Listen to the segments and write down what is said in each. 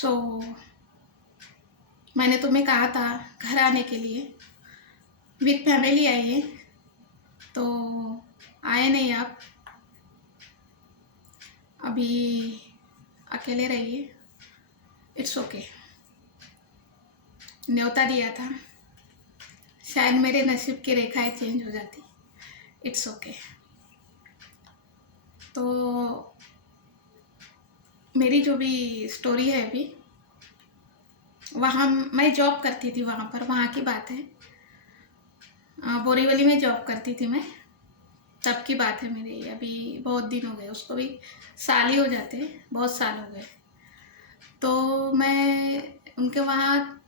सो मैंने तुम्हें कहा था घर आने के लिए, विद फैमिली आइए, तो आए नहीं आप। अभी अकेले रहिए, इट्स ओके। न्योता दिया था, शायद मेरे नसीब की रेखाएं चेंज हो जाती, इट्स ओके। तो मेरी जो भी स्टोरी है अभी, वहाँ मैं जॉब करती थी, वहाँ की बात है। बोरीवली में जॉब करती थी मैं, तब की बात है मेरी। अभी बहुत दिन हो गए, उसको भी साल ही हो जाते हैं, बहुत साल हो गए। तो मैं उनके वहाँ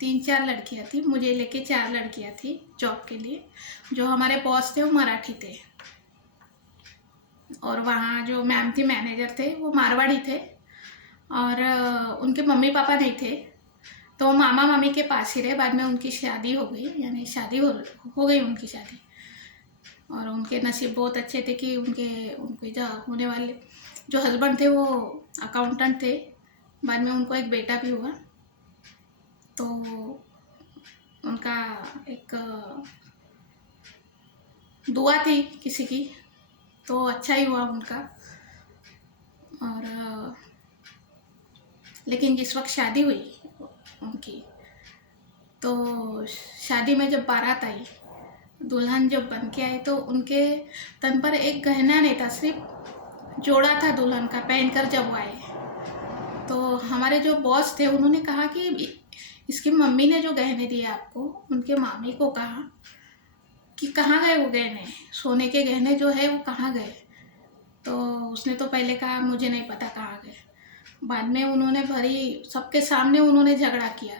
3-4 लड़कियाँ थी, मुझे लेके 4 लड़कियाँ थी जॉब के लिए। जो हमारे बॉस थे वो मराठी थे, और वहाँ जो मैम थी, मैनेजर थे, वो मारवाड़ी थे। और उनके मम्मी पापा नहीं थे, तो मामा मामी के पास ही रहे। बाद में उनकी शादी हो गई, यानी शादी हो गई उनकी शादी। और उनके नसीब बहुत अच्छे थे कि उनके जो होने वाले जो हस्बैंड थे वो अकाउंटेंट थे। बाद में उनको एक बेटा भी हुआ। तो उनका एक दुआ थी किसी की, तो अच्छा ही हुआ उनका। और लेकिन जिस वक्त शादी हुई उनकी, तो शादी में जब बारात आई, दुल्हन जब बन के आई, तो उनके तन पर एक गहना नहीं था, सिर्फ जोड़ा था दुल्हन का पहनकर जब वो आए। तो हमारे जो बॉस थे उन्होंने कहा कि इसकी मम्मी ने जो गहने दिए आपको, उनके मामी को कहा कि कहाँ गए वो गहने, सोने के गहने जो है वो कहाँ गए। तो उसने तो पहले कहा मुझे नहीं पता कहाँ गए। बाद में उन्होंने भरी सबके सामने उन्होंने झगड़ा किया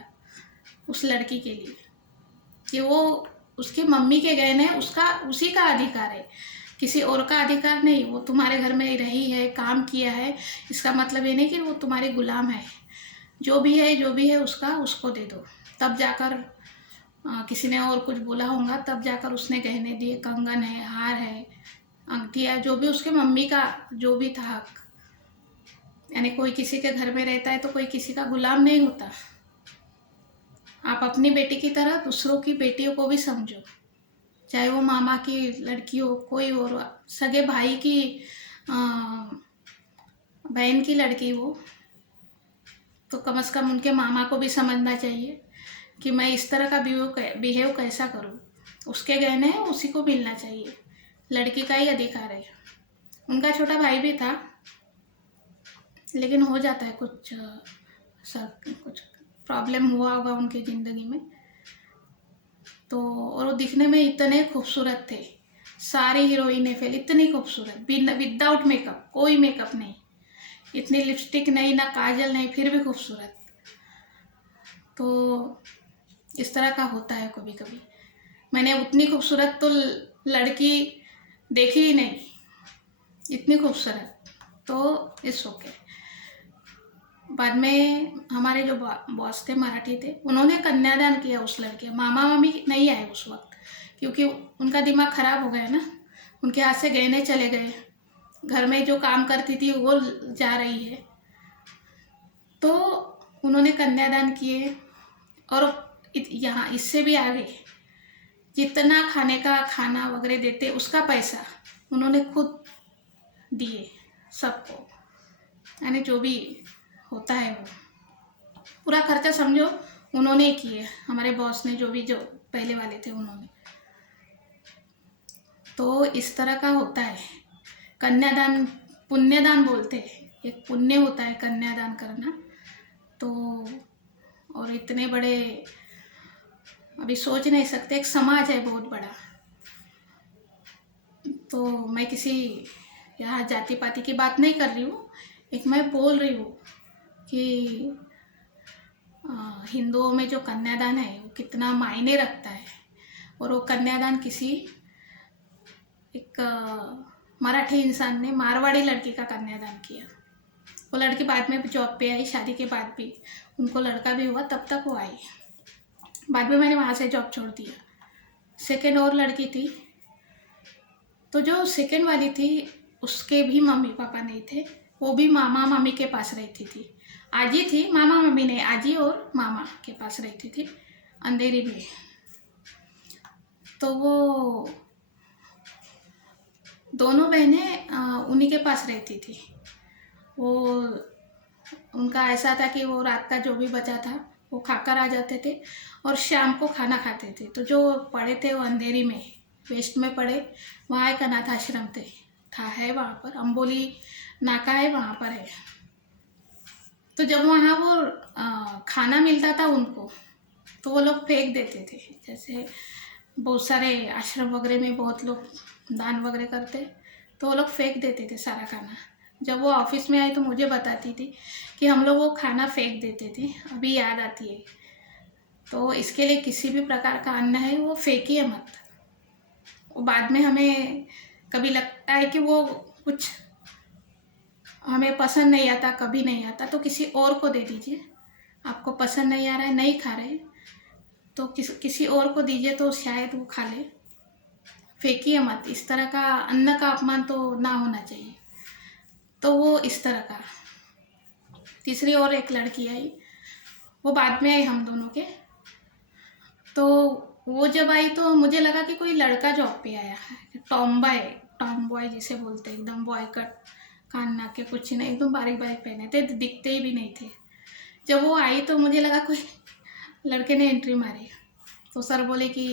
उस लड़की के लिए कि वो उसकी मम्मी के गहने उसका उसी का अधिकार है, किसी और का अधिकार नहीं। वो तुम्हारे घर में रही है, काम किया है, इसका मतलब ये नहीं कि वो तुम्हारी गुलाम है। जो भी है उसका उसको दे दो। तब जाकर किसी ने और कुछ बोला होगा, तब जाकर उसने गहने दिए, कंगन है, हार है, अंगूठिया, जो भी उसके मम्मी का जो भी था हक। यानी कोई किसी के घर में रहता है तो कोई किसी का गुलाम नहीं होता। आप अपनी बेटी की तरह दूसरों की बेटियों को भी समझो, चाहे वो मामा की लड़की हो, कोई और सगे भाई की बहन की लड़की हो, तो कम से कम उनके मामा को भी समझना चाहिए कि मैं इस तरह का बिहेव कैसा करूं। उसके गहने हैं, उसी को मिलना चाहिए, लड़की का ही अधिकार है। उनका छोटा भाई भी था, लेकिन हो जाता है कुछ कुछ प्रॉब्लम हुआ होगा उनकी ज़िंदगी में। तो और वो दिखने में इतने खूबसूरत थे, सारी हीरोइनें फेल, इतनी खूबसूरत, विदाउट मेकअप, कोई मेकअप नहीं, इतनी लिपस्टिक नहीं, ना काजल नहीं, फिर भी खूबसूरत। तो इस तरह का होता है कभी कभी। मैंने उतनी खूबसूरत तो लड़की देखी ही नहीं, इतनी खूबसूरत। तो इट्स ओके। बाद में हमारे जो बॉस थे, मराठी थे, उन्होंने कन्यादान किया उस लड़के। मामा मामी नहीं आए उस वक्त, क्योंकि उनका दिमाग खराब हो गया ना, उनके हाथ से गहने चले गए, घर में जो काम करती थी वो जा रही है। तो उन्होंने कन्यादान किए। और यहाँ इससे भी आगे जितना खाने का खाना वगैरह देते, उसका पैसा उन्होंने खुद दिए सबको, यानी जो भी होता है वो पूरा खर्चा समझो उन्होंने ही किए, हमारे बॉस ने, जो पहले वाले थे उन्होंने। तो इस तरह का होता है कन्यादान, पुण्यदान बोलते हैं, एक पुण्य होता है कन्यादान करना। तो और इतने बड़े अभी सोच नहीं सकते, एक समाज है बहुत बड़ा। तो मैं किसी यहाँ जाति पाति की बात नहीं कर रही हूँ, एक मैं बोल रही हूँ कि हिंदुओं में जो कन्यादान है वो कितना मायने रखता है। और वो कन्यादान किसी एक मराठी इंसान ने मारवाड़ी लड़की का कन्यादान किया। वो लड़की बाद में जॉब पे आई, शादी के बाद भी उनको लड़का भी हुआ, तब तक वो आई। बाद में मैंने वहाँ से जॉब छोड़ दिया। सेकेंड और लड़की थी, तो जो सेकेंड वाली थी उसके भी मम्मी पापा नहीं थे, वो भी मामा मामी के पास रहती थी। आजी थी, मामा मम्मी नहीं, आजी और मामा के पास रहती थी अंधेरी में। तो वो दोनों बहनें उन्हीं के पास रहती थी। वो उनका ऐसा था कि वो रात का जो भी बचा था वो खाकर आ जाते थे और शाम को खाना खाते थे। तो जो पड़े थे वो अंधेरी में वेस्ट में पड़े, वहाँ एक अनाथ आश्रम था है वहाँ पर, अम्बोली नाका है वहाँ पर है। तो जब वहाँ वो खाना मिलता था उनको तो वो लोग फेंक देते थे। जैसे बहुत सारे आश्रम वगैरह में बहुत लोग दान वगैरह करते, तो वो लोग फेंक देते थे सारा खाना। जब वो ऑफिस में आई तो मुझे बताती थी कि हम लोग वो खाना फेंक देते थे, अभी याद आती है। तो इसके लिए किसी भी प्रकार का अन्न है वो फेंकिए मत। वो बाद में हमें कभी लगता है कि वो कुछ हमें पसंद नहीं आता, कभी नहीं आता, तो किसी और को दे दीजिए। आपको पसंद नहीं आ रहा है, नहीं खा रहे, तो किसी और को दीजिए तो शायद वो खा ले। फेंकिए मत। इस तरह का अन्न का अपमान तो ना होना चाहिए। तो वो इस तरह का। तीसरी और एक लड़की आई, वो बाद में आई हम दोनों के। तो वो जब आई तो मुझे लगा कि कोई लड़का जॉब पे आया है, टॉम बॉय जिसे बोलते, एकदम बॉय कट, कान नाक के कुछ नहीं, एकदम बारीक बारीक पहने थे, दिखते ही भी नहीं थे। जब वो आई तो मुझे लगा कोई लड़के ने एंट्री मारी। तो सर बोले कि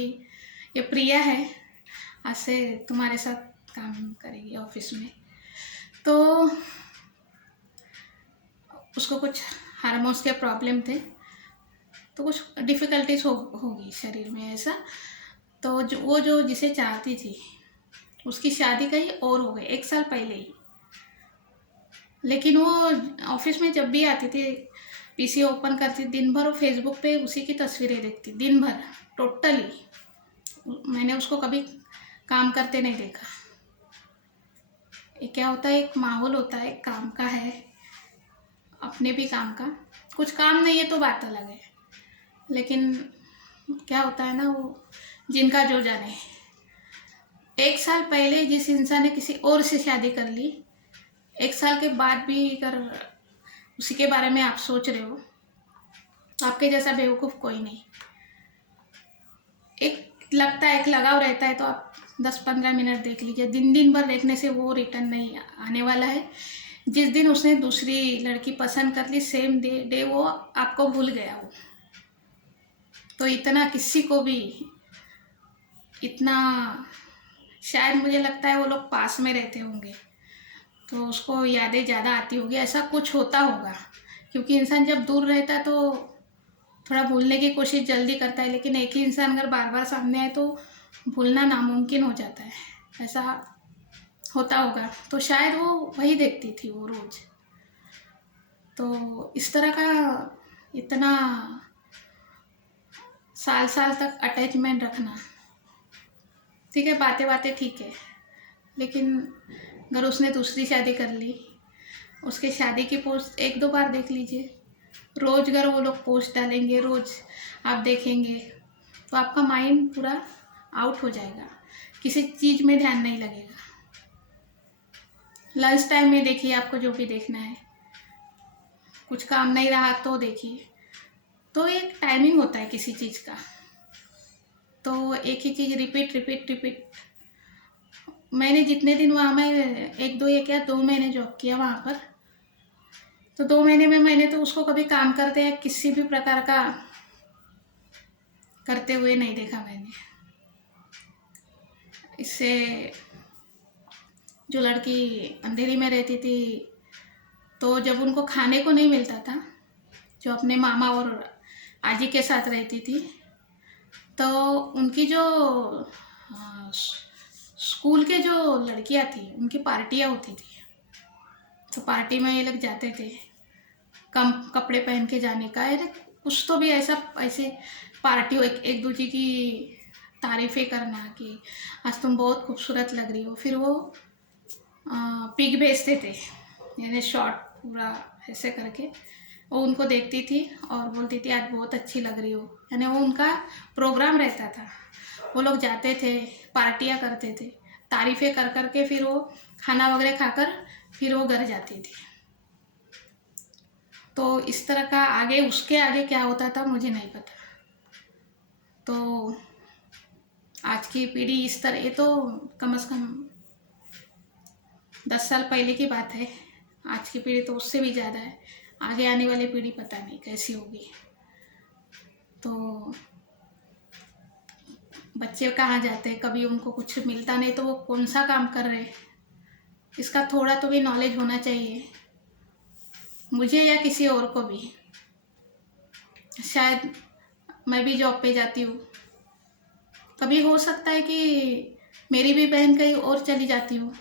ये प्रिया है, आज से तुम्हारे साथ काम करेगी ऑफिस में। तो उसको कुछ हार्मोन्स के प्रॉब्लम थे, तो कुछ डिफ़िकल्टीज होगी शरीर में ऐसा। तो वो जो जिसे चाहती थी उसकी शादी कहीं और हो गई 1 साल पहले ही। लेकिन वो ऑफिस में जब भी आती थी, पीसी ओपन करती, दिन भर वो फेसबुक पे उसी की तस्वीरें देखती, दिन भर टोटली। मैंने उसको कभी काम करते नहीं देखा। ये क्या होता है, एक माहौल होता है, काम का है, अपने भी काम का। कुछ काम नहीं है तो बात अलग है, लेकिन क्या होता है ना, वो जिनका जो जाने। 1 साल पहले जिस इंसान ने किसी और से शादी कर ली, 1 साल के बाद भी अगर उसी के बारे में आप सोच रहे हो, तो आपके जैसा बेवकूफ़ कोई नहीं। एक लगता है, एक लगाव रहता है, तो आप 10-15 मिनट देख लीजिए। दिन भर देखने से वो रिटर्न नहीं आने वाला है। जिस दिन उसने दूसरी लड़की पसंद कर ली, सेम डे वो आपको भूल गया वो। तो इतना किसी को भी इतना, शायद मुझे लगता है वो लोग पास में रहते होंगे तो उसको यादें ज़्यादा आती होगी, ऐसा कुछ होता होगा। क्योंकि इंसान जब दूर रहता है तो थोड़ा भूलने की कोशिश जल्दी करता है, लेकिन एक ही इंसान अगर बार बार सामने आए तो भूलना नामुमकिन हो जाता है, ऐसा होता होगा। तो शायद वो वही देखती थी वो रोज़। तो इस तरह का इतना साल साल तक अटैचमेंट रखना, ठीक है, बातें बातें ठीक है, लेकिन अगर उसने दूसरी शादी कर ली, उसके शादी की पोस्ट 1-2 बार देख लीजिए। रोज़ अगर वो लोग पोस्ट डालेंगे, रोज़ आप देखेंगे, तो आपका माइंड पूरा आउट हो जाएगा, किसी चीज़ में ध्यान नहीं लगेगा। लंच टाइम में देखिए, आपको जो भी देखना है, कुछ काम नहीं रहा तो देखिए। तो एक टाइमिंग होता है किसी चीज़ का, तो एक ही चीज़ रिपीट। मैंने जितने दिन वहाँ, मैं 1-2 या क्या 2 महीने जॉब किया वहाँ पर, तो 2 महीने में मैंने तो उसको कभी काम करते या किसी भी प्रकार का करते हुए नहीं देखा मैंने। इससे जो लड़की अंधेरी में रहती थी, तो जब उनको खाने को नहीं मिलता था, जो अपने मामा और आजी के साथ रहती थी, तो उनकी जो स्कूल के जो लड़कियां थी उनकी पार्टियां होती थी। तो पार्टी में ये लोग जाते थे, कम कपड़े पहन के जाने का, अरे कुछ तो भी ऐसे पार्टी हो, एक दूसरे की तारीफ़ें करना कि आज तुम बहुत खूबसूरत लग रही हो। फिर वो पिक भेजते थे, यानी शॉर्ट पूरा ऐसे करके, वो उनको देखती थी और बोलती थी आज बहुत अच्छी लग रही हो। यानी वो उनका प्रोग्राम रहता था, वो लोग जाते थे, पार्टियां करते थे, तारीफ़ें कर कर के फिर वो खाना वगैरह खाकर फिर वो घर जाती थी। तो इस तरह का आगे, उसके आगे क्या होता था मुझे नहीं पता। तो आज की पीढ़ी इस तरह, ये तो कम से कम 10 साल पहले की बात है। आज की पीढ़ी तो उससे भी ज़्यादा है। आगे आने वाली पीढ़ी पता नहीं कैसी होगी। तो बच्चे कहाँ जाते हैं, कभी उनको कुछ मिलता नहीं तो वो कौन सा काम कर रहे हैं, इसका थोड़ा तो भी नॉलेज होना चाहिए मुझे या किसी और को भी। शायद मैं भी जॉब पे जाती हूँ, कभी हो सकता है कि मेरी भी बहन कहीं और चली जाती हो,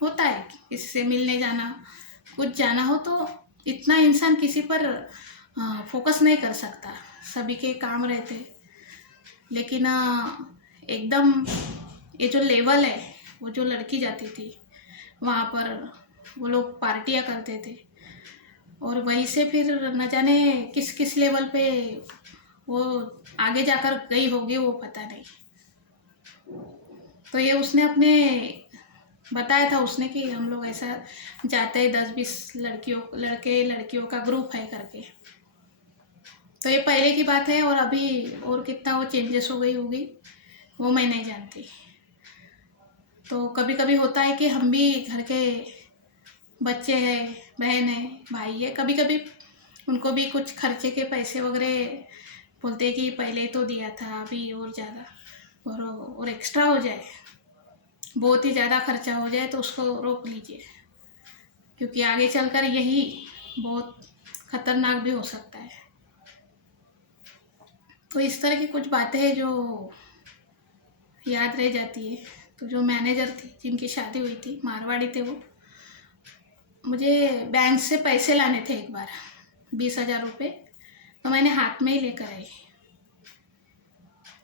होता है किसी से मिलने जाना, कुछ जाना हो, तो इतना इंसान किसी पर फोकस नहीं कर सकता, सभी के काम रहते। लेकिन एकदम ये जो लेवल है, वो जो लड़की जाती थी वहाँ पर वो लोग पार्टियाँ करते थे, और वहीं से फिर न जाने किस किस लेवल पे वो आगे जाकर गई होगी, वो पता नहीं। तो ये उसने अपने बताया था उसने कि हम लोग ऐसा जाते हैं, 10-20 लड़के लड़कियों का ग्रुप है करके। तो ये पहले की बात है, और अभी और कितना वो चेंजेस हो गई होगी वो मैं नहीं जानती। तो कभी कभी होता है कि हम भी घर के बच्चे हैं, बहन है, भाई है, कभी कभी उनको भी कुछ खर्चे के पैसे वगैरह बोलते हैं कि पहले तो दिया था, अभी और ज़्यादा और एक्स्ट्रा हो जाए, बहुत ही ज़्यादा खर्चा हो जाए तो उसको रोक लीजिए, क्योंकि आगे चलकर यही बहुत खतरनाक भी हो सकता है। तो इस तरह की कुछ बातें हैं जो याद रह जाती है। तो जो मैनेजर थी जिनकी शादी हुई थी, मारवाड़ी थे वो, मुझे बैंक से पैसे लाने थे एक बार 20,000 रुपये, तो मैंने हाथ में ही लेकर आई।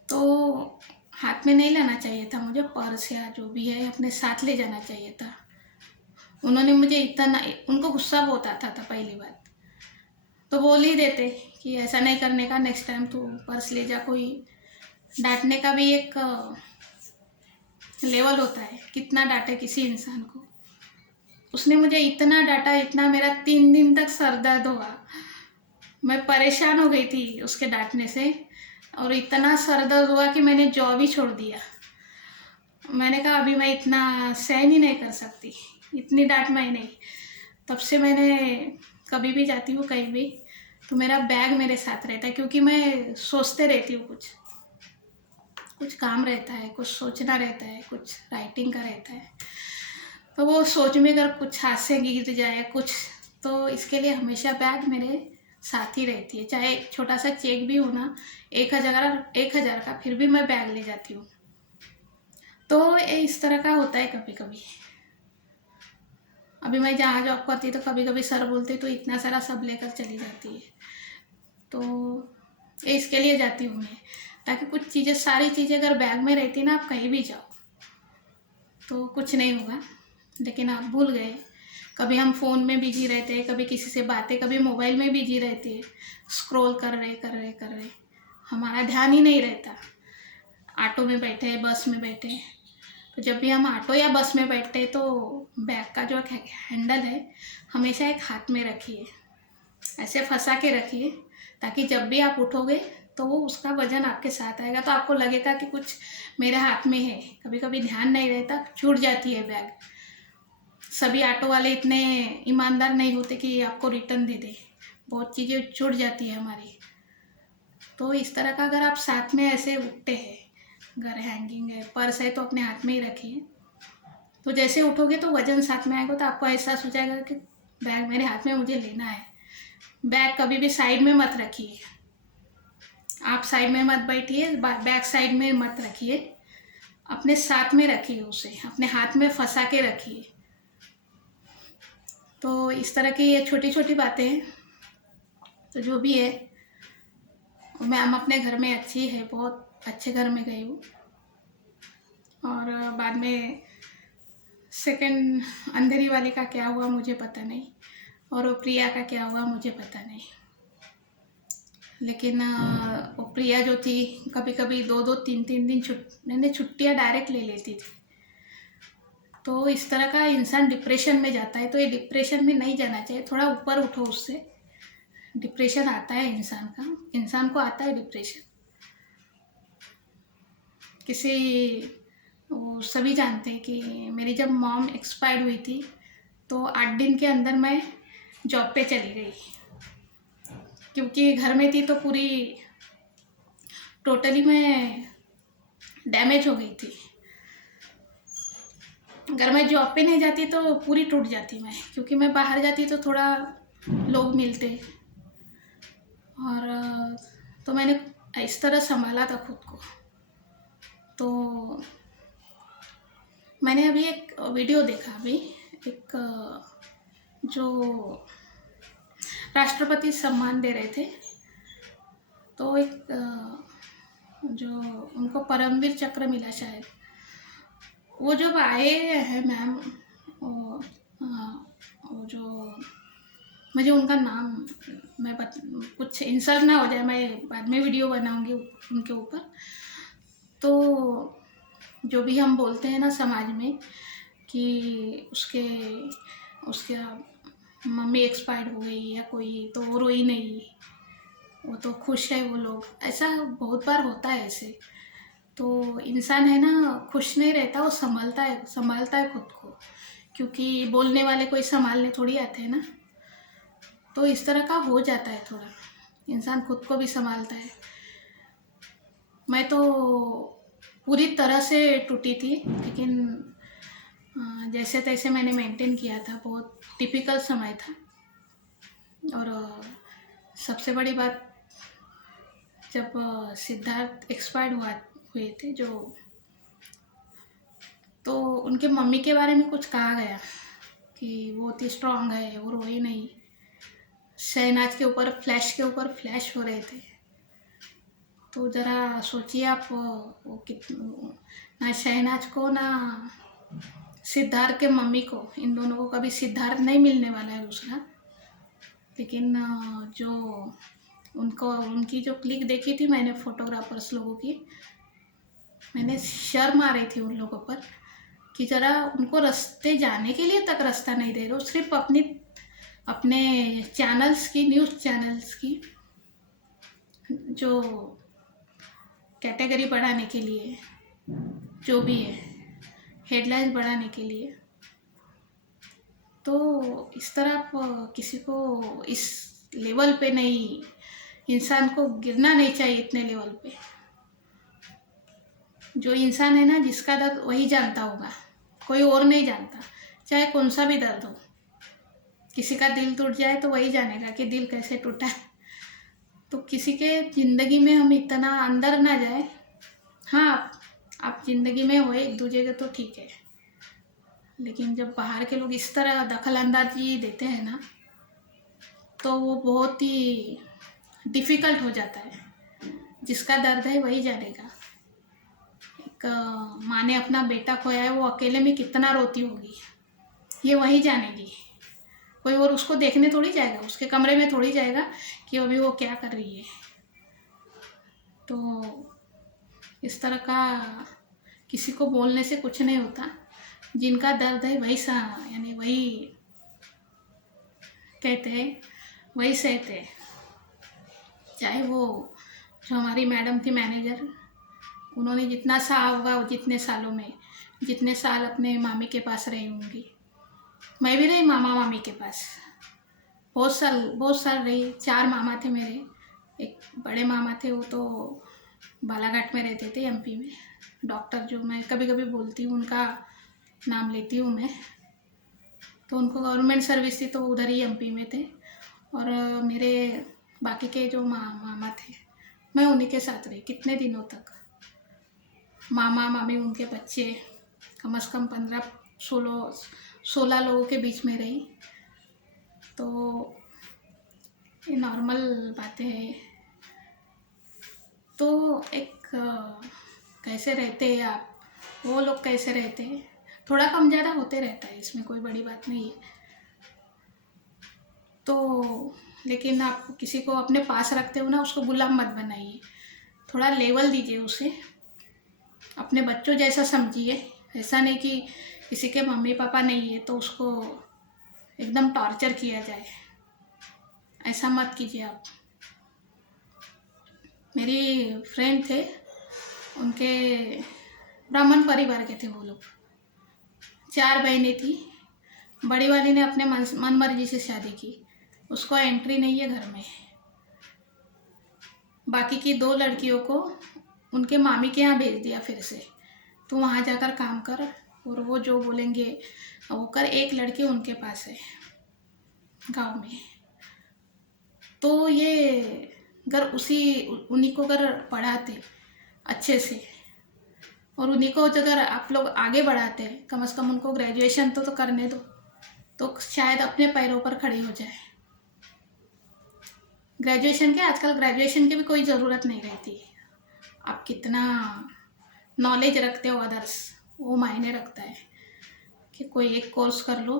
तो हाथ में नहीं लाना चाहिए था मुझे, पर्स या जो भी है अपने साथ ले जाना चाहिए था। उन्होंने मुझे इतना, उनको गुस्सा बहुत आता था पहली बात, तो बोल ही देते कि ऐसा नहीं करने का, नेक्स्ट टाइम तू पर्स ले जा। कोई डांटने का भी एक लेवल होता है, कितना डांटे किसी इंसान को। उसने मुझे इतना डांटा, इतना, मेरा 3 दिन तक सर दर्द हुआ, मैं परेशान हो गई थी उसके डांटने से, और इतना सर दर्द हुआ कि मैंने जॉब ही छोड़ दिया। मैंने कहा अभी मैं इतना सहन ही नहीं कर सकती, इतनी डांट मैं नहीं। तब से मैंने कभी भी जाती हूँ कहीं भी तो मेरा बैग मेरे साथ रहता है, क्योंकि मैं सोचते रहती हूँ, कुछ काम रहता है, कुछ सोचना रहता है, कुछ राइटिंग का रहता है। तो वो सोच में अगर कुछ हाथ से गिर जाए कुछ, तो इसके लिए हमेशा बैग मेरे साथ ही रहती है। चाहे छोटा सा चेक भी हो ना, 1,000 का, फिर भी मैं बैग ले जाती हूँ। तो इस तरह का होता है कभी कभी। अभी मैं जहाँ जॉब करती तो कभी कभी सर बोलते तो इतना सारा सब लेकर चली जाती है। तो इसके लिए जाती हूँ मैं, ताकि कुछ चीज़ें, सारी चीज़ें अगर बैग में रहती ना, आप कहीं भी जाओ तो कुछ नहीं होगा। लेकिन आप भूल गए, कभी हम फ़ोन में बिजी रहते हैं, कभी किसी से बातें, कभी मोबाइल में बिजी रहते हैं, स्क्रॉल कर रहे, हमारा ध्यान ही नहीं रहता। ऑटो में बैठे, बस में बैठे, तो जब भी हम ऑटो या बस में बैठते हैं तो बैग का जो हैंडल है हमेशा एक हाथ में रखिए, ऐसे फंसा के रखिए, ताकि जब भी आप उठोगे तो वो उसका वजन आपके साथ आएगा, तो आपको लगेगा कि कुछ मेरे हाथ में है। कभी कभी ध्यान नहीं रहता, छूट जाती है बैग। सभी ऑटो वाले इतने ईमानदार नहीं होते कि आपको रिटर्न दे दे, बहुत चीज़ें छूट जाती है हमारी। तो इस तरह का अगर आप साथ में ऐसे उठते हैं, घर हैंगिंग है, पर्स है, तो अपने हाथ में ही रखिए। तो जैसे उठोगे तो वजन साथ में आएगा, तो आपको एहसास हो जाएगा कि बैग मेरे हाथ में, मुझे लेना है। बैग कभी भी साइड में मत रखिए, आप साइड में मत बैठिए, बैग साइड में मत रखिए, अपने साथ में रखिए, उसे अपने हाथ में फंसा के रखिए। तो इस तरह की ये छोटी छोटी बातें हैं। तो जो भी है, मैं हम अपने घर में अच्छी है, बहुत अच्छे घर में गई हूँ। और बाद में सेकंड अंधेरी वाले का क्या हुआ मुझे पता नहीं, और वो प्रिया का क्या हुआ मुझे पता नहीं। लेकिन वो प्रिया जो थी, कभी कभी 2-2, 3-3 दिन छुट्टियाँ डायरेक्ट ले लेती थी। तो इस तरह का इंसान डिप्रेशन में जाता है, तो ये डिप्रेशन में नहीं जाना चाहिए, थोड़ा ऊपर उठो उससे, डिप्रेशन आता है इंसान को आता है डिप्रेशन। वो सभी जानते हैं कि मेरी जब मॉम एक्सपायर हुई थी तो 8 दिन के अंदर मैं जॉब पे चली गई, क्योंकि घर में थी तो पूरी टोटली मैं डैमेज हो गई थी। अगर मैं जॉब पे नहीं जाती तो पूरी टूट जाती मैं, क्योंकि मैं बाहर जाती तो थोड़ा लोग मिलते, और तो मैंने इस तरह संभाला था खुद को। तो मैंने अभी एक वीडियो देखा, एक जो राष्ट्रपति सम्मान दे रहे थे, तो एक जो उनको परमवीर चक्र मिला शायद, वो जब आए हैं मैम, वो जो मुझे उनका नाम कुछ इंसल्ट ना हो जाए, मैं बाद में वीडियो बनाऊंगी उनके ऊपर। तो जो भी हम बोलते हैं ना समाज में कि उसके मम्मी एक्सपायर्ड हो गई या कोई, तो वो रोई नहीं, वो तो खुश है वो लोग, ऐसा बहुत बार होता है ऐसे। तो इंसान है ना खुश नहीं रहता, वो संभालता है खुद को, क्योंकि बोलने वाले कोई संभालने थोड़ी आते हैं ना। तो इस तरह का हो जाता है, थोड़ा इंसान खुद को भी संभालता है। मैं तो पूरी तरह से टूटी थी, लेकिन जैसे तैसे मैंने मेंटेन किया था। बहुत टिपिकल समय था। और सबसे बड़ी बात, जब सिद्धार्थ एक्सपायर्ड हुए थे तो उनके मम्मी के बारे में कुछ कहा गया कि वो बहुत ही स्ट्रांग है, वो रोई नहीं। शहनाज के ऊपर फ्लैश हो रहे थे, तो ज़रा सोचिए आप, ना शहनाज को ना सिद्धार्थ के मम्मी को, इन दोनों को कभी सिद्धार्थ नहीं मिलने वाला है दूसरा। लेकिन जो उनकी जो क्लिक देखी थी मैंने फोटोग्राफर्स लोगों की, मैंने शर्म आ रही थी उन लोगों पर कि ज़रा उनको रास्ते जाने के लिए तक रास्ता नहीं दे रहे हो, सिर्फ अपने न्यूज़ चैनल्स की जो कैटेगरी बढ़ाने के लिए, जो भी है हेडलाइंस बढ़ाने के लिए। तो इस तरह आप किसी को इस लेवल पे नहीं, इंसान को गिरना नहीं चाहिए इतने लेवल पे। जो इंसान है ना, जिसका दर्द वही जानता होगा, कोई और नहीं जानता, चाहे कौन सा भी दर्द हो। किसी का दिल टूट जाए तो वही जानेगा कि दिल कैसे टूटा। तो किसी के ज़िंदगी में हम इतना अंदर ना जाए। हाँ, आप ज़िंदगी में हो एक दूसरे के तो ठीक है, लेकिन जब बाहर के लोग इस तरह दखल अंदाजी देते हैं ना, तो वो बहुत ही डिफ़िकल्ट हो जाता है। जिसका दर्द है वही जानेगा। एक माँ ने अपना बेटा खोया है, वो अकेले में कितना रोती होगी, ये वही जानेगी। कोई और उसको देखने थोड़ी जाएगा, उसके कमरे में थोड़ी जाएगा कि अभी वो क्या कर रही है। तो इस तरह का किसी को बोलने से कुछ नहीं होता। जिनका दर्द है वही यानी वही कहते हैं, वही सहते हैं। चाहे वो जो हमारी मैडम थी मैनेजर, उन्होंने जितना सा होगा, जितने साल अपने मामी के पास रही होंगी। मैं भी रही मामा मामी के पास बहुत साल रही। 4 मामा थे मेरे। एक बड़े मामा थे, वो तो बालाघाट में रहते थे, एमपी में। डॉक्टर, जो मैं कभी कभी बोलती हूँ उनका नाम लेती हूँ मैं, तो उनको गवर्नमेंट सर्विस थी तो उधर ही एमपी में थे। और मेरे बाकी के जो मामा थे, मैं उन्हीं के साथ रही कितने दिनों तक। मामा मामी, उनके बच्चे, कम से कम 15-16 लोगों के बीच में रही। तो ये नॉर्मल बातें हैं। तो एक कैसे रहते हैं आप, वो लोग कैसे रहते हैं, थोड़ा कम ज़्यादा होते रहता है, इसमें कोई बड़ी बात नहीं है। तो लेकिन आप किसी को अपने पास रखते हो ना, उसको गुलाम मत बनाइए, थोड़ा लेवल दीजिए उसे, अपने बच्चों जैसा समझिए। ऐसा नहीं कि किसी के मम्मी पापा नहीं है तो उसको एकदम टॉर्चर किया जाए, ऐसा मत कीजिए आप। मेरी फ्रेंड थे, उनके ब्राह्मण परिवार के थे वो लोग, 4 बहनें थी। बड़ी वाली ने अपने मन मर्जी से शादी की, उसको एंट्री नहीं है घर में। बाकी की 2 लड़कियों को उनके मामी के यहाँ भेज दिया फिर से, तो वहाँ जाकर काम कर और वो जो बोलेंगे वो कर। एक लड़की उनके पास है गांव में। तो ये अगर उन्हीं को अगर पढ़ाते अच्छे से और उन्हीं को अगर आप लोग आगे बढ़ाते हैं, कम से कम उनको ग्रेजुएशन तो करने दो, तो शायद अपने पैरों पर खड़ी हो जाए। आजकल ग्रेजुएशन की भी कोई ज़रूरत नहीं रहती। आप कितना नॉलेज रखते हो अदर्स, वो मायने रखता है। कि कोई एक कोर्स कर लो,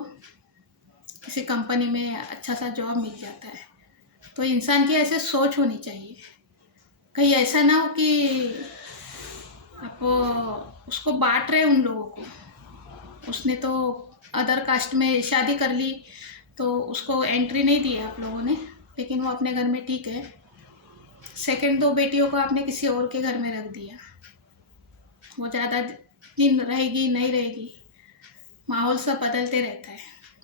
किसी कंपनी में अच्छा सा जॉब मिल जाता है। तो इंसान की ऐसे सोच होनी चाहिए। कहीं ऐसा ना हो कि आप उसको बांट रहे उन लोगों को। उसने तो अदर कास्ट में शादी कर ली, तो उसको एंट्री नहीं दी है आप लोगों ने, लेकिन वो अपने घर में ठीक है। सेकंड 2 बेटियों को आपने किसी और के घर में रख दिया, वो ज़्यादा दिन रहेगी नहीं रहेगी, माहौल सब बदलते रहता है।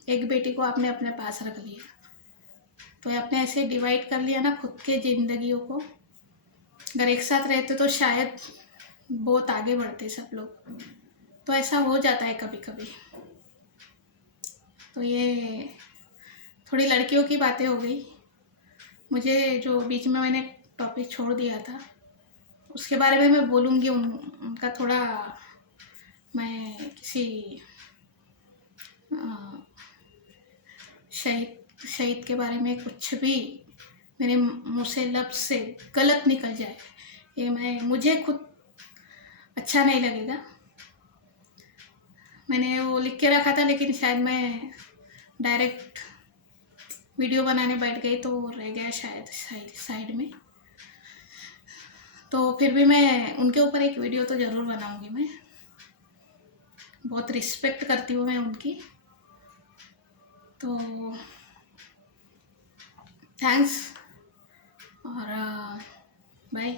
एक बेटी को आपने अपने पास रख लिया, तो आपने ऐसे डिवाइड कर लिया ना खुद के ज़िंदगियों को। अगर एक साथ रहते तो शायद बहुत आगे बढ़ते सब लोग। तो ऐसा हो जाता है कभी कभी। तो ये थोड़ी लड़कियों की बातें हो गई। मुझे जो बीच में मैंने टॉपिक छोड़ दिया था उसके बारे में मैं बोलूँगी। उनका थोड़ा मैं किसी शहीद के बारे में कुछ भी मेरे मुँह से लफ्ज़ से गलत निकल जाए, ये मुझे खुद अच्छा नहीं लगेगा। मैंने वो लिख के रखा था, लेकिन शायद मैं डायरेक्ट वीडियो बनाने बैठ गई तो वो रह गया शायद साइड में। तो फिर भी मैं उनके ऊपर एक वीडियो तो ज़रूर बनाऊंगी। मैं बहुत रिस्पेक्ट करती हूँ मैं उनकी। तो थैंक्स और बाय।